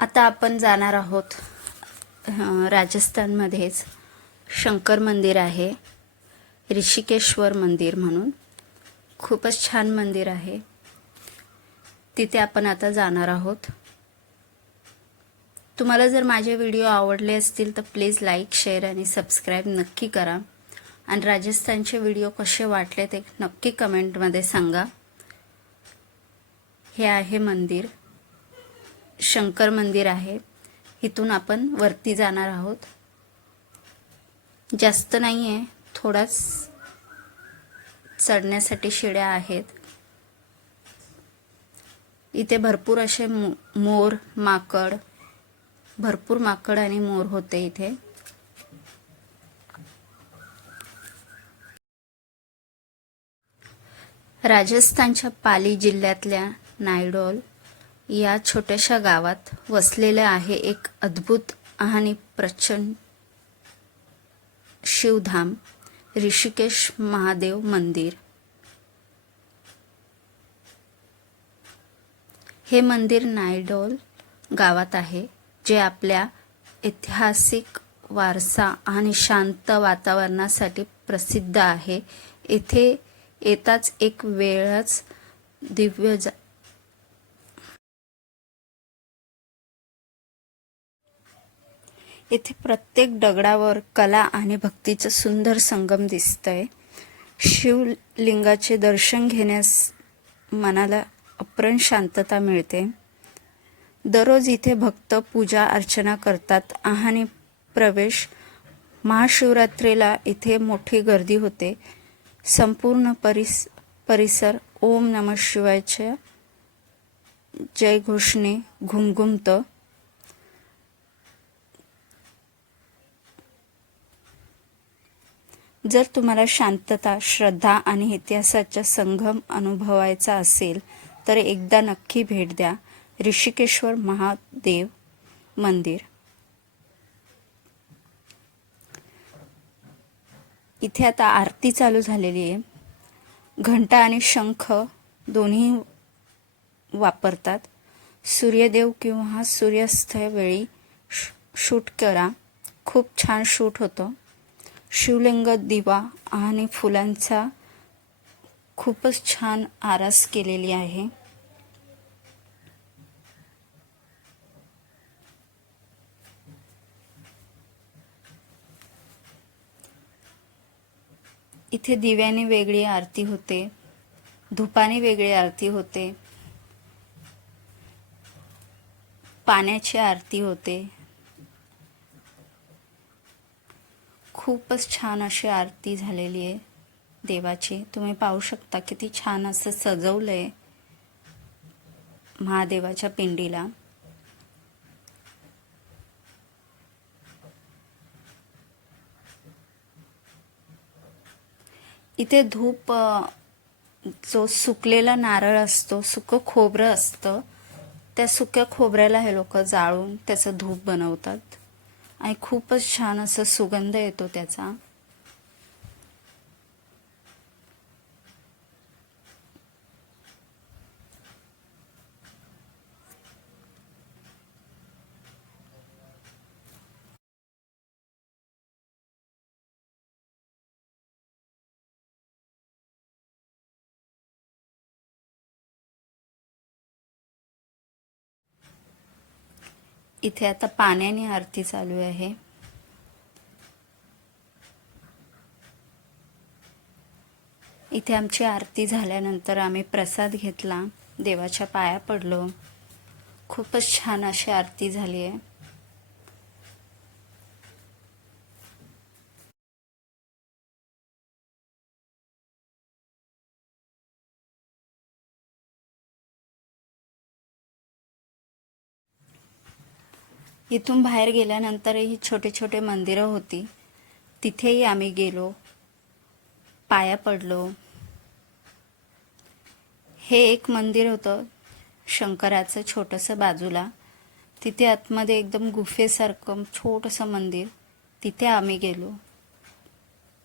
आता आपण जाणार आहोत राजस्थानमध्येच शंकर मंदिर आहे, ऋषिकेश्वर मंदिर म्हणून. खूपच छान मंदिर आहे. तिथे आपण आता जाणार आहोत. तुम्हाला जर माझे व्हिडिओ आवडले असतील तर प्लीज लाईक, शेअर आणि सबस्क्राईब नक्की करा. आणि राजस्थानचे व्हिडिओ कसे वाटले ते नक्की कमेंटमध्ये सांगा. हे आहे मंदिर, शंकर मंदिर आहे. इथून आपण वरती जाणार आहोत. जास्त नाही आहे, थोडाच चढण्यासाठी शिड्या आहेत. इथे भरपूर असे मोर, माकड, भरपूर माकड आणि मोर होते इथे. राजस्थानच्या पाली जिल्ह्यातल्या नायडोल या छोट्याशा गावात वसलेले आहे एक अद्भुत आणि प्रचंड शिवधाम, ऋषिकेश महादेव मंदिर. हे मंदिर नायडोल गावात आहे, जे आपल्या ऐतिहासिक वारसा आणि शांत वातावरणासाठी प्रसिद्ध आहे. येथे येताच एक वेळच दिव्य येथे प्रत्येक दगडावर कला आणि भक्तीचं सुंदर संगम दिसतंय. शिवलिंगाचे दर्शन घेण्यास मनाला अप्रन शांतता मिळते. दररोज इथे भक्त पूजा अर्चना करतात आणि प्रवेश महाशिवरात्रीला इथे मोठी गर्दी होते. संपूर्ण परिसर ओम नमः शिवायच्या जयघोषने घुमघुमतं. जर तुम्हाला शांतता, श्रद्धा आणि इतिहासाचा संगम अनुभवायचा असेल तर एकदा नक्की भेट द्या ऋषिकेश्वर महादेव मंदिर. इथे आता आरती चालू झालेली आहे. घंटा आणि शंख दोन्ही वापरतात. सूर्यदेव किंवा सूर्यास्त वेळी शूट करा, खूप छान शूट होतं. शिवलिंग, दिवा आणि फुलांचा खूपच छान आरास केलेली आहे. इथे दिव्याने वेगळी आरती होते, धुपाने वेगळी आरती होते, पाण्याची आरती होते. खूपच छान अशी आरती झालेली आहे देवाची. तुम्ही पाहू शकता किती छान असं सजवलंय महादेवाच्या पिंडीला. इथे धूप, जो सुकलेला नारळ असतो, सुकं खोबरं असतं, त्या सुक्या खोबऱ्याला हे लोक जाळून त्याचं धूप बनवतात आणि खूपच छान असं सुगंध येतो त्याचा. इथे आता पाण्याने आरती चालू आहे. इथे आमची आरती झाल्यानंतर आम्ही प्रसाद घेतला, देवाच्या पाया पडलो. खूपच छान अशी आरती झाली आहे. इथून बाहेर गेल्यानंतरही छोटे छोटे मंदिरं होती, तिथेही आम्ही गेलो, पाया पडलो. हे एक मंदिर होतं शंकराचं छोटंसं बाजूला. तिथे आतमध्ये एकदम गुफेसारखं छोटंसं मंदिर, तिथे आम्ही गेलो,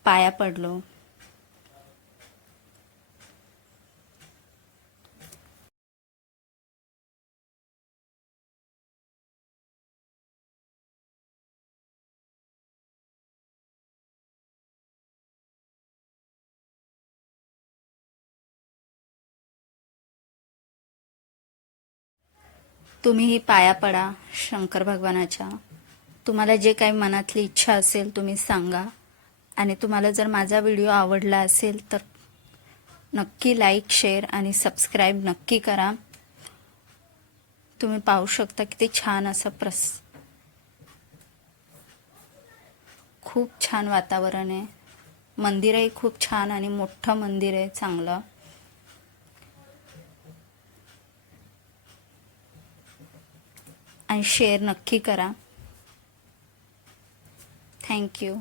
पाया पडलो. तुम्हीही पाया पडा शंकर भगवानाच्या. तुम्हाला जे काही मनातली इच्छा असेल तुम्ही सांगा. आणि तुम्हाला जर माझा व्हिडिओ आवडला असेल तर नक्की लाईक, शेअर आणि सबस्क्राईब नक्की करा. तुम्ही पाहू शकता किती छान असं खूप छान वातावरण आहे. मंदिरही खूप छान आणि मोठं मंदिर आहे चांगलं. आणि शेअर नक्की करा. थँक्यू.